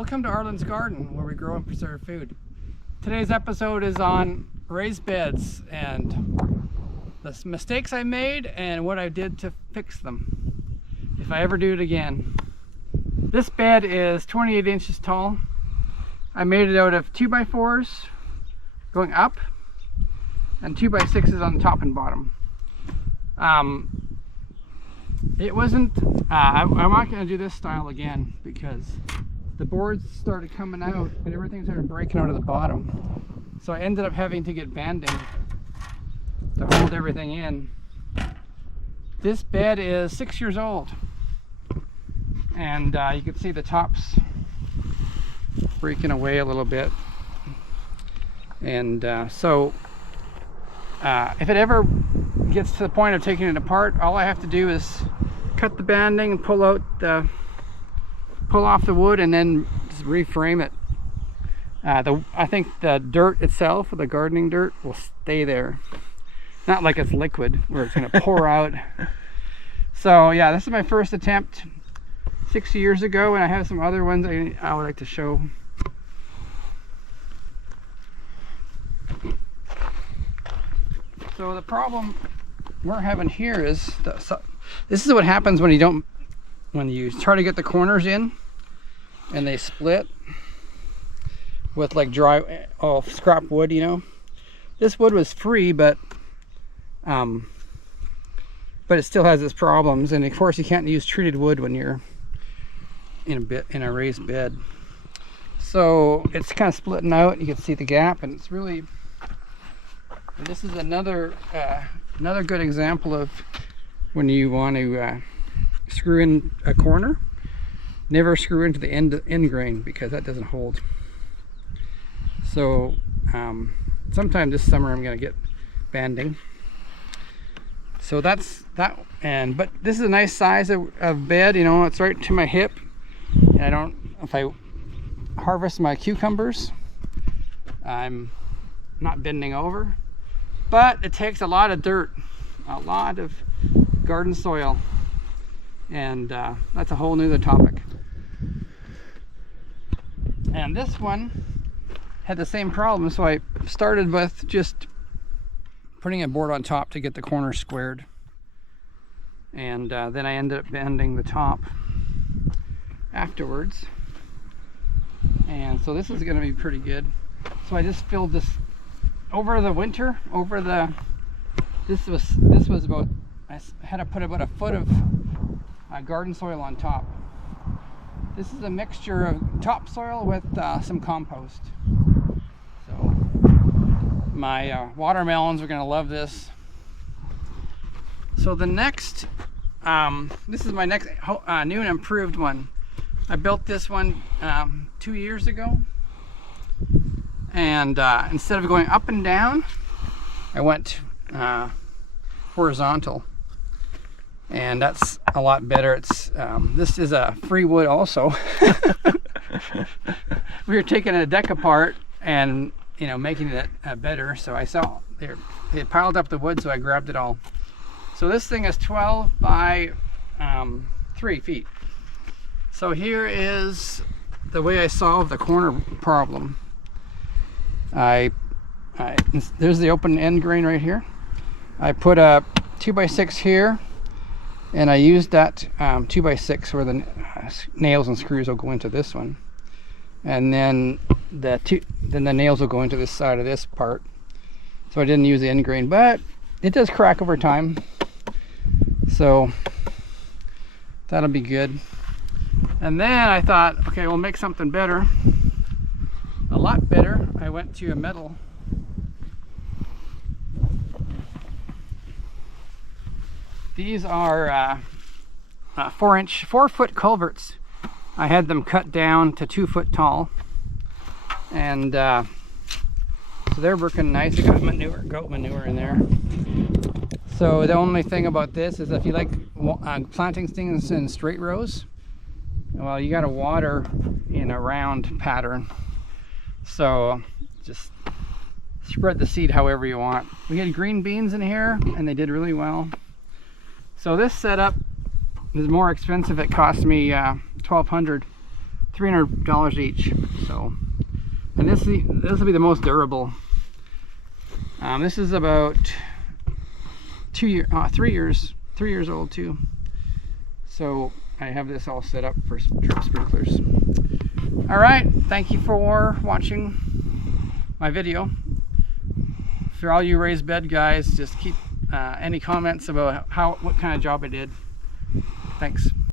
Welcome to Arlen's Garden, where we grow and preserve food. Today's episode is on raised beds and the mistakes I made and what I did to fix them, if I ever do it again. This bed is 28 inches tall. I made it out of 2x4s going up and 2x6s on the top and bottom. It wasn't, I'm not going to do this style again because the boards started coming out and everything started breaking out of the bottom. So I ended up having to get banding to hold everything in. This bed is 6 years old, and you can see the tops breaking away a little bit. And if it ever gets to the point of taking it apart, all I have to do is cut the banding and pull off the wood and then just reframe it. I think the dirt itself, the gardening dirt, will stay there. Not like it's liquid where it's going to pour out. So yeah, this is my first attempt 6 years ago, and I have some other ones I would like to show. So the problem we're having here is this is what happens when you try to get the corners in and they split with like dry scrap wood, you know. This wood was free, but it still has its problems, and of course you can't use treated wood when you're in a raised bed. So it's kind of splitting out. You can see the gap, and it's really, and this is another good example of when you want to screw in a corner. Never screw into the end grain because that doesn't hold. So sometime this summer I'm going to get banding. So that's that. But this is a nice size of bed, you know. It's right to my hip, and if I harvest my cucumbers, I'm not bending over. But it takes a lot of dirt, a lot of garden soil, and that's a whole nother topic. And this one had the same problem, so I started with just putting a board on top to get the corner squared, and then I ended up bending the top afterwards. And so this is going to be pretty good. So I just filled this over the winter, this was about, I had to put about a foot of garden soil on top. This is a mixture of topsoil with some compost. So my watermelons are going to love this. So the next, this is my next new and improved one. I built this one 2 years ago, and instead of going up and down, I went horizontal, and that's a lot better. It's this is a free wood also. We were taking a deck apart and making it better, so I saw they piled up the wood, so I grabbed it all. So this thing is 12 by 3 feet. So here is the way I solved the corner problem. There's the open end grain right here. I put a 2x6 here, and I used that 2x6 where the nails and screws will go into this one, and then the nails will go into this side of this part. So I didn't use the end grain, but it does crack over time, so that'll be good. And then I thought, okay, we'll make something better, a lot better. I went to a metal. These are 4-foot culverts. I had them cut down to 2 foot tall, and so they're working nice. I got goat manure in there. So the only thing about this is if you like planting things in straight rows, well, you got to water in a round pattern. So just spread the seed however you want. We had green beans in here, and they did really well. So this setup is more expensive. It cost me $1,200 $300 each. So, and this will be the most durable. This is about 3 years old too. So I have this all set up for drip sprinklers. All right, thank you for watching my video. For all you raised bed guys, just keep any comments about what kind of job I did. Thanks.